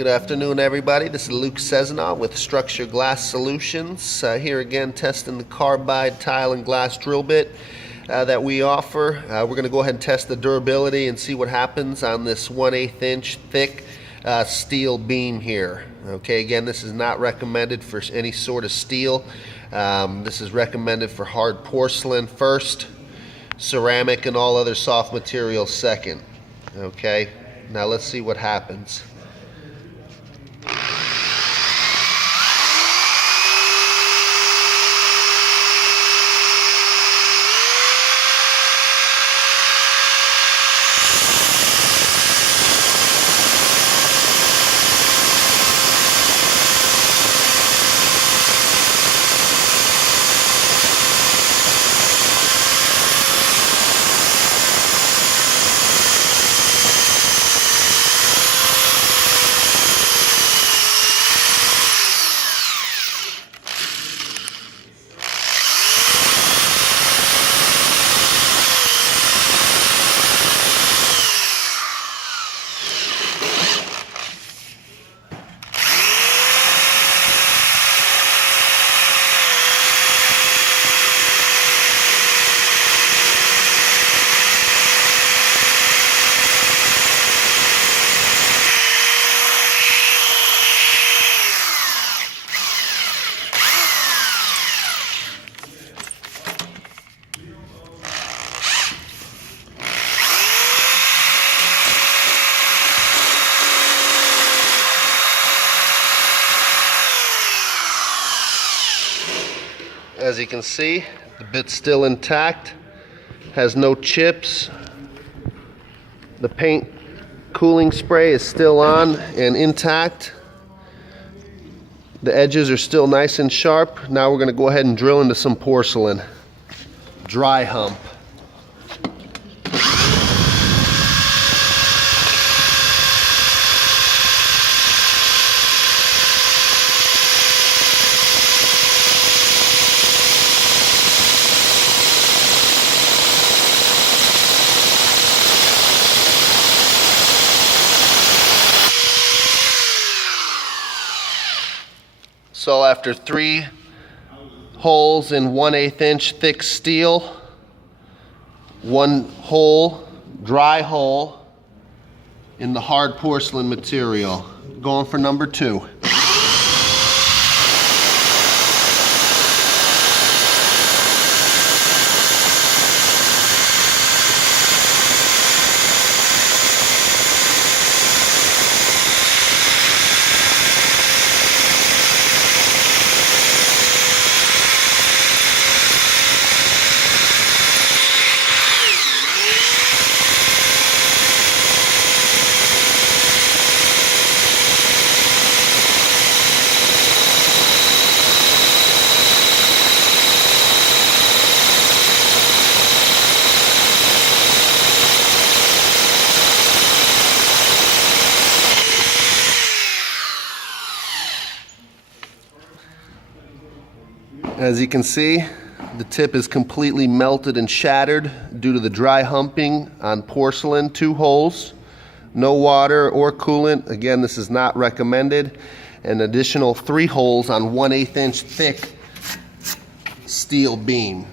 Good afternoon, everybody. This is Luke Cezanne with Structure Glass Solutions. Here again testing the carbide tile and glass drill bit that we offer. We're going to go ahead and test the durability and see what happens on this 1/8 inch thick steel beam here. Okay, again, this is not recommended for any sort of steel. This is recommended for hard porcelain first, ceramic and all other soft materials second. Okay, now let's see what happens. As you can see, the bit's still intact, has no chips. The paint cooling spray is still on and intact. The edges are still nice and sharp. Now we're going to go ahead and drill into some porcelain. Dry hump. So after 3 holes in 1/8 inch thick steel, 1 hole, dry hole in the hard porcelain material. Going for number 2. As you can see, the tip is completely melted and shattered due to the dry humping on porcelain. 2 holes, no water or coolant. Again, this is not recommended. An additional 3 holes on 1/8 inch thick steel beam.